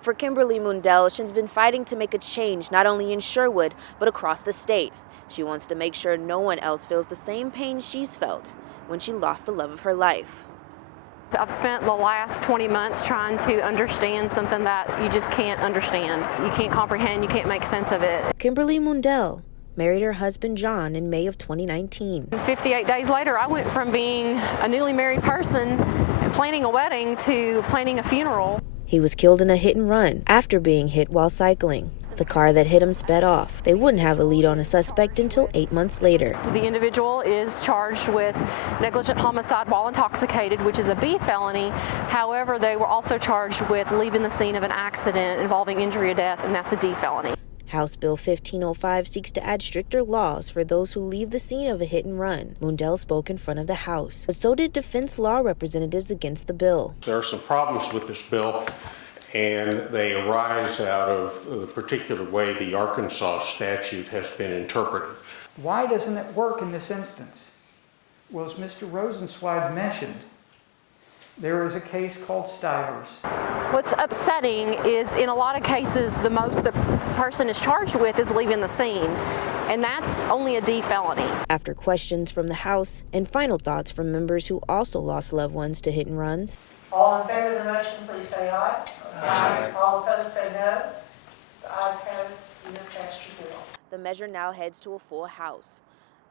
For Kimberly Mundell, she's been fighting to make a change not only in Sherwood, but across the state. She wants to make sure no one else feels the same pain she's felt when she lost the love of her life. I've spent the last 20 months trying to understand something that you just can't understand. You can't comprehend, you can't make sense of it. Kimberly Mundell married her husband John in May of 2019. 58 days later, I went from being a newly married person and planning a wedding to planning a funeral. He was killed in a hit and run after being hit while cycling. The car that hit him sped off. They wouldn't have a lead on a suspect until 8 months later. The individual is charged with negligent homicide while intoxicated, which is a B felony. However, they were also charged with leaving the scene of an accident involving injury or death, and that's a D felony. House Bill 1505 seeks to add stricter laws for those who leave the scene of a hit and run. Mundell spoke in front of the House, but so did defense law representatives against the bill. There are some problems with this bill, and they arise out of the particular way the Arkansas statute has been interpreted. Why doesn't it work in this instance? Well, as Mr. Rosenzweig mentioned, there is a case called Stivers. What's upsetting is in a lot of cases, the most the person is charged with is leaving the scene, and that's only a D felony. After questions from the House and final thoughts from members who also lost loved ones to hit and runs. All in favor of the motion, please say aye. Aye. All opposed, say no. The ayes have it. You have passed your bill. The measure now heads to a full House.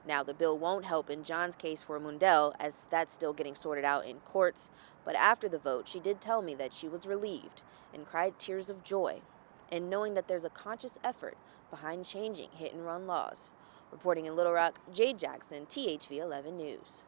Now, the bill won't help in John's case for Mundell, as that's still getting sorted out in courts. But after the vote, she did tell me that she was relieved and cried tears of joy in knowing that there's a conscious effort behind changing hit and run laws. Reporting in Little Rock, Jade Jackson, THV 11 News.